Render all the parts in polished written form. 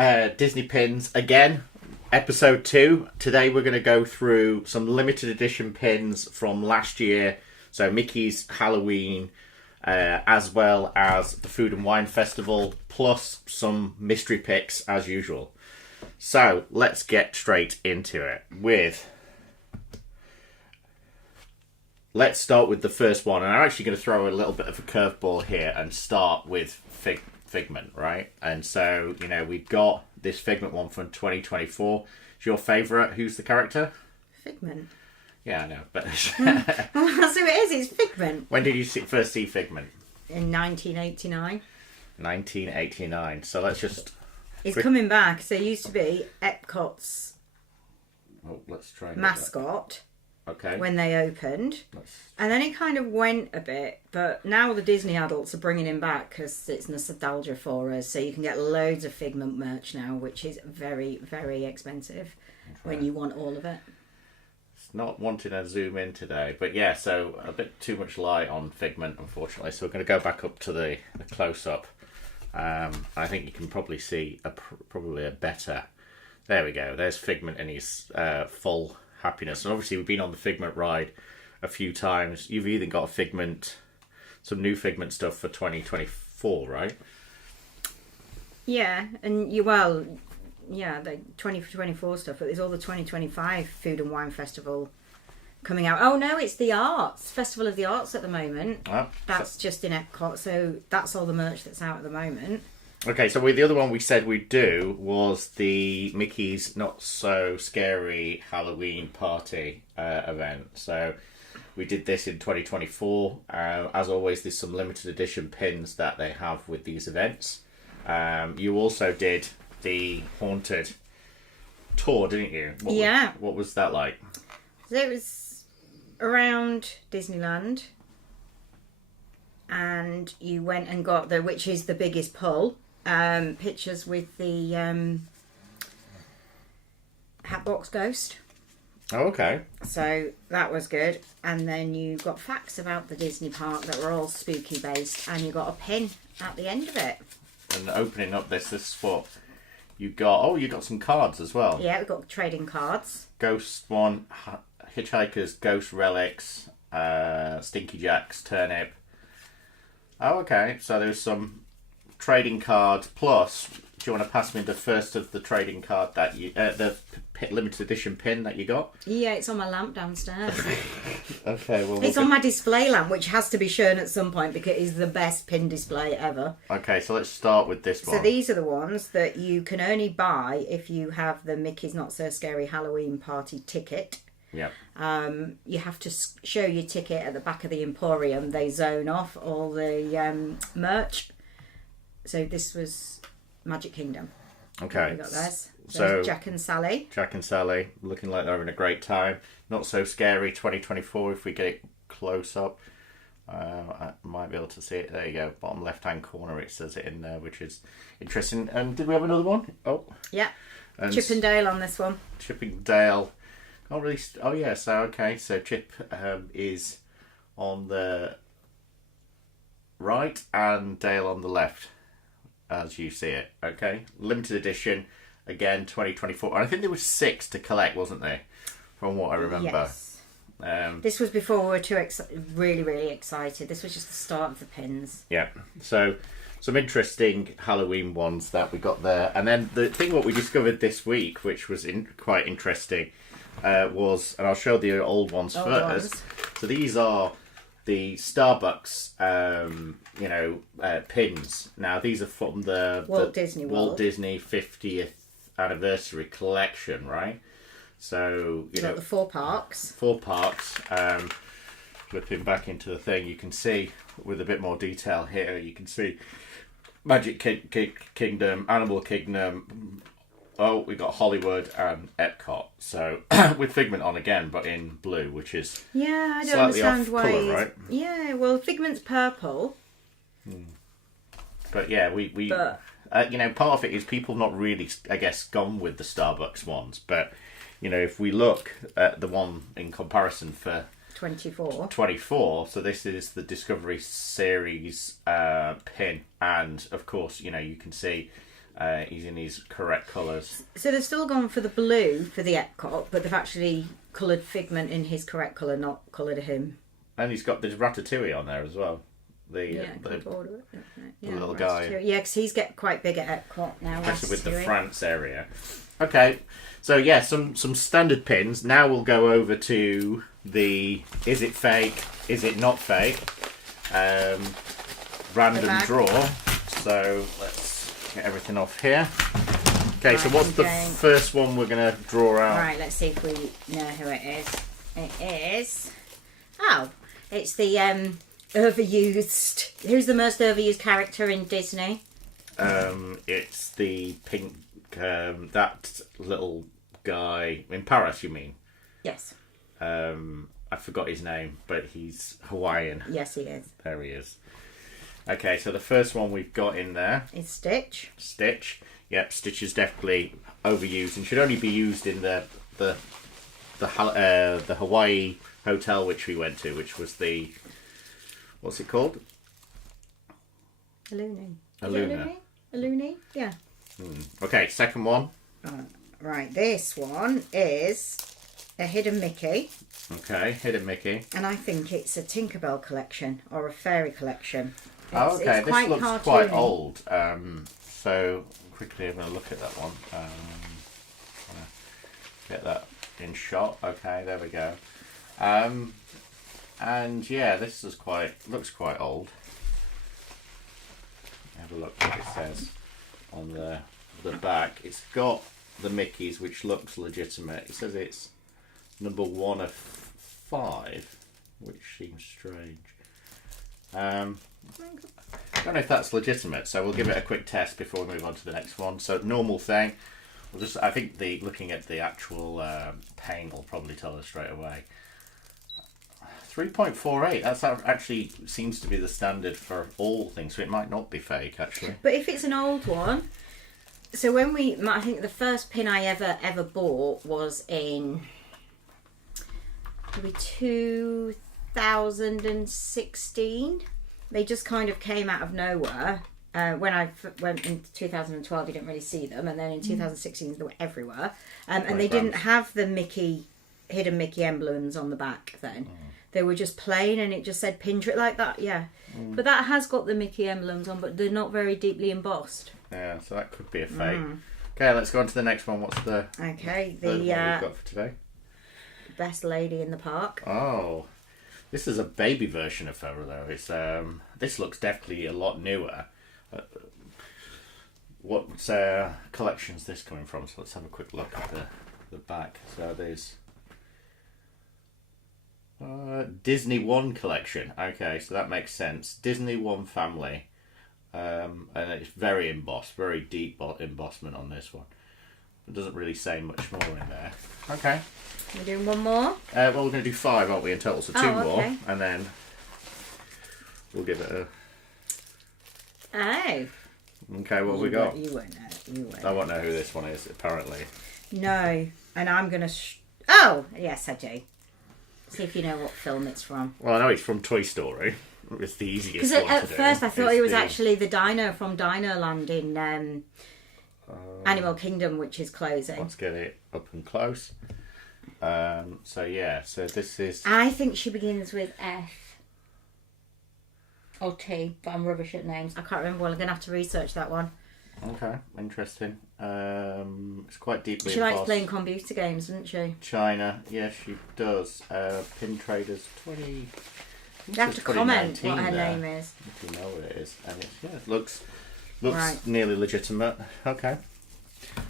Disney pins again, episode 2. Today we're going to go through some limited edition pins from last year. So Mickey's Halloween, as well as the Food and Wine Festival, plus some mystery picks as usual. So let's get straight into it let's start with the first one. And I'm actually going to throw a little bit of a curveball here and start with Figment, right? And so, we've got this Figment one from 2024. Is your favourite? Who's the character? Figment. Yeah, I know, but... That's who it is, it's Figment. When did you first see Figment? In 1989. 1989. So let's just... He's coming back. So he used to be Epcot's mascot. Okay. When they opened. And then he kind of went a bit, but now the Disney adults are bringing him back because it's nostalgia for us. So you can get loads of Figment merch now, which is very, very expensive when you want all of it. It's not wanting to zoom in today, but yeah, so a bit too much light on Figment, unfortunately. So we're going to go back up to the close-up. I think you can probably see probably a better... There we go. There's Figment in his full... happiness. And obviously we've been on the Figment ride a few times. You've even got some new Figment stuff for 2024, right? Yeah, and the 2024 stuff, but there's all the 2025 Food and Wine Festival coming out. Oh no, it's the Arts Festival of the Arts at the moment. That's just in Epcot, so that's all the merch that's out at the moment. Okay, so the other one we said we'd do was the Mickey's Not So Scary Halloween Party event. So we did this in 2024. As always, there's some limited edition pins that they have with these events. You also did the Haunted tour, didn't you? What was that like? So it was around Disneyland. And you went and got which is the biggest pull. Pictures with the Hatbox Ghost. Oh, okay. So that was good. And then you got facts about the Disney park that were all spooky based, and you got a pin at the end of it. And opening up this is what you got. Oh, you got some cards as well. Yeah, we got trading cards. Ghost one, Hitchhiker's Ghost Relics, Stinky Jack's Turnip. Oh, okay. So there's some trading cards, plus do you want to pass me the first of the trading card that you the limited edition pin that you got? Yeah, it's on my lamp downstairs. Okay, well it's on my display lamp, which has to be shown at some point because it is the best pin display ever. Okay, so let's start with this one. So these are the ones that you can only buy if you have the Mickey's Not So Scary Halloween Party ticket. Yeah. You have to show your ticket at the back of the Emporium. They zone off all the merch. So this was Magic Kingdom. Okay. We got theirs. So Jack and Sally. Jack and Sally, looking like they're having a great time. Not So Scary 2024 if we get it close up. I might be able to see it. There you go. Bottom left-hand corner it says it in there, which is interesting. And did we have another one? Oh. Yeah. And Chip and Dale on this one. Chip and Dale. Can't really... Oh, yeah. So, okay. So Chip is on the right and Dale on the left, as you see it. Okay. Limited edition. Again, 2024. And I think there was 6 to collect, wasn't there? From what I remember. Yes. This was before we were too really, really excited. This was just the start of the pins. Yeah. So, some interesting Halloween ones that we got there. And then the thing what we discovered this week, which was quite interesting, was... And I'll show the old ones first. So these are the Starbucks, pins. Now, these are from the Walt Disney 50th anniversary collection, right? So, you got the 4 parks. 4 parks. Flipping back into the thing, you can see with a bit more detail here, you can see Magic Kingdom, Animal Kingdom. Oh, we got Hollywood and Epcot. So with Figment on again, but in blue, which is I don't understand why. Colour, right? Yeah, well, Figment's purple. But yeah, part of it is people not really, I guess, gone with the Starbucks ones. But if we look at the one in comparison for 24, so this is the Discovery Series pin, and of course, you can see He's in his correct colours. So they've still gone for the blue for the Epcot, but they've actually coloured Figment in his correct colour, not coloured him. And he's got the Ratatouille on there as well. The little guy. Yeah, because he's getting quite big at Epcot now. Especially with the France area. Okay, so yeah, some standard pins. Now we'll go over to the is it fake, is it not fake, random draw. So let's get everything off here. Okay, so what's the first one we're going to draw out? Right, let's see if we know who it is. It is... Oh, it's the overused... Who's the most overused character in Disney? It's the pink... that little guy... In Paris, you mean? Yes. I forgot his name, but he's Hawaiian. Yes, he is. There he is. Okay, so the first one we've got in there... Is Stitch. Stitch. Yep, Stitch is definitely overused and should only be used in the Hawaii hotel which we went to, which was the... What's it called? Aluni. Aluna. Aluni? Yeah. Okay, second one. Right, this one is a Hidden Mickey. Okay, Hidden Mickey. And I think it's a Tinkerbell collection or a fairy collection. Okay, this looks cartoony. quite old. So quickly I'm going to look at that one. Get that in shot. Okay, there we go. And yeah, this is looks quite old. Have a look what it says on the back. It's got the Mickeys, which looks legitimate. It says it's number 1 of 5, which seems strange. I don't know if that's legitimate, so we'll give it a quick test before we move on to the next one. So normal thing. I think looking at the actual paint will probably tell us straight away. 3.48. That's actually seems to be the standard for all things, so it might not be fake actually. But if it's an old one, so I think the first pin I ever bought was in maybe 2016. They just kind of came out of nowhere. When I went in 2012, you didn't really see them, and then in 2016 they were everywhere. And they didn't have the Hidden Mickey emblems on the back then. They were just plain, and it just said Pinterest like that. Yeah, but that has got the Mickey emblems on, but they're not very deeply embossed. Yeah, so that could be a fake. Okay, let's go on to the next one. What's the third one we've got for today? Best lady in the park. Oh. This is a baby version of her, though. It's this looks definitely a lot newer. What collection is this coming from? So let's have a quick look at the back. So there's Disney One collection. Okay, so that makes sense. Disney One family, and it's very embossed, very deep embossment on this one. It doesn't really say much more in there. Okay. We're doing one more? Well, we're going to do 5, aren't we, in total? So 2 more, and then we'll give it a... Oh. Okay, what have we got? You won't know. I won't know who this one is, apparently. No, and I'm going to... Oh, yes, I do. See if you know what film it's from. Well, I know it's from Toy Story. It's the easiest one to do. Because at first I thought it was actually the dino from Dino Land in Animal Kingdom, which is closing. Let's get it up and close. So yeah, so this is... I think she begins with F or T, but I'm rubbish at names. I can't remember. Well, I'm going to have to research that one. Okay, interesting. It's quite deeply She embossed. likes playing computer games, doesn't she? China, yes, she does. Pin Traders 20... You have to comment what her name is. If you know what it is. And it looks right. Nearly legitimate. Okay.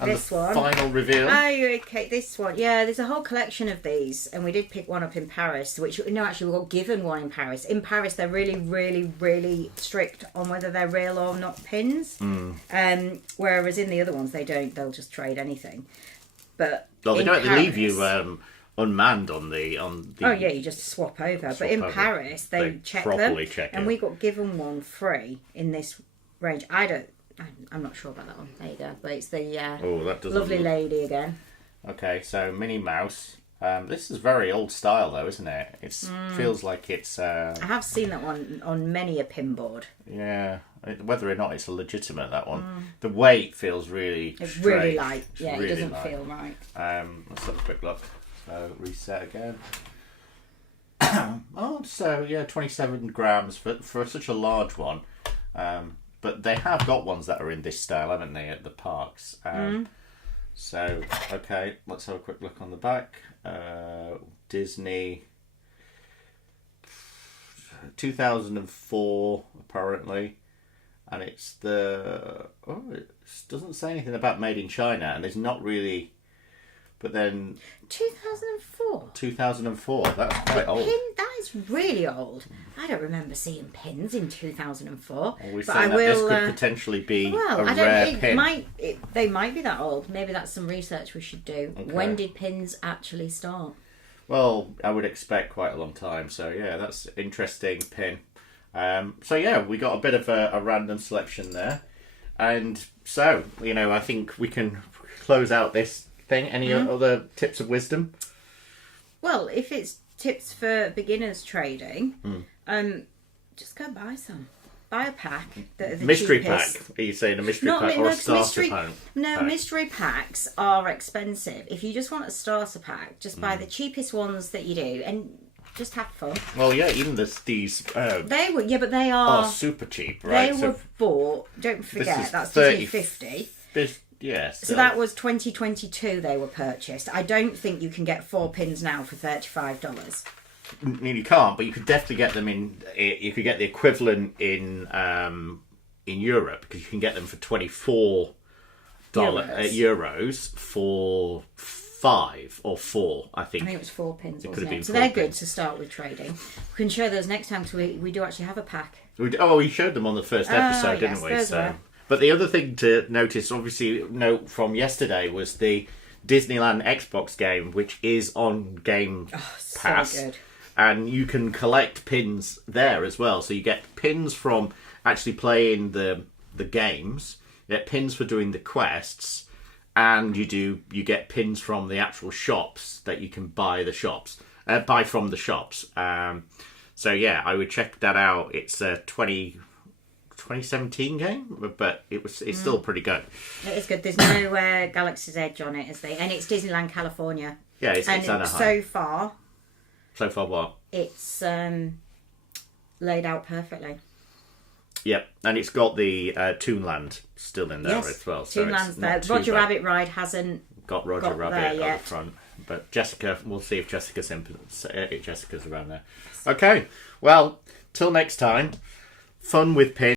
And this the one. Final reveal. Oh, okay, this one. Yeah, there's a whole collection of these, and we did pick one up in Paris, which, no, actually we got given one in Paris. In Paris, they're really, really, really strict on whether they're real or not pins. Whereas in the other ones, they don't. They'll just trade anything. But well, they don't leave you unmanned on the. Oh yeah, you just swap over. But in Paris, they check them, and we got given one free in this range. I'm not sure about that one. There you go. But it's the lovely lady again. Okay, so Minnie Mouse, This is very old style, though, isn't it? It feels like it's... I have seen that one on many a pin board. Yeah, whether or not it's a legitimate, that one. The weight feels really It's strange. really light. Yeah, really it doesn't light. feel right. Let's have a quick look. So, reset again. Oh, so, yeah, 27 grams for such a large one. But they have got ones that are in this style, haven't they, at the parks? So, okay, let's have a quick look on the back. Disney, 2004, apparently. And it's it doesn't say anything about made in China, and there's not really... But then... 2004? 2004, that's quite old. That is really old. I don't remember seeing pins in 2004. Well, we're but saying that this could potentially be a rare pin. They might be that old. Maybe that's some research we should do. Okay. When did pins actually start? Well, I would expect quite a long time. So, yeah, that's interesting pin. So, yeah, we got a bit of a random selection there. And so, I think we can close out this thing. Any other tips of wisdom? Well, if it's tips for beginners trading, just go buy some. Buy a pack that are the mystery cheapest. pack? Are you saying a mystery pack or a starter pack? No, mystery packs are expensive. If you just want a starter pack, just buy the cheapest ones that you do and just have fun. Well, yeah, even these they were, but they are super cheap, right? They were bought. Don't forget that's 50. Yes. So that was 2022 they were purchased. I don't think you can get 4 pins now for $35. You can't, but you could definitely get them in. You could get the equivalent in Europe, because you can get them for $24 euros for 5 or 4. I think it was 4 pins. It could have been so 4 they're pins. good to start with trading. We can show those next time. So we do actually have a pack. We showed them on the first episode, didn't we? So. But the other thing to notice, obviously, note from yesterday, was the Disneyland Xbox game, which is on Game Pass. So good. And you can collect pins there as well. So you get pins from actually playing the games, you get pins for doing the quests, and you get pins from the actual shops that you can buy from the shops. So yeah, I would check that out. It's a 2017 game, but it's still pretty good. It is good. There's no Galaxy's Edge on it, and it's Disneyland California. Yeah, it's Anaheim. So far what? It's laid out perfectly. Yep, and it's got the Toonland still in there as well. So Toonland's there. Roger Rabbit Ride hasn't got Roger Rabbit at the front. But Jessica, we'll see if Jessica's around there. Okay, well, till next time, fun with pins.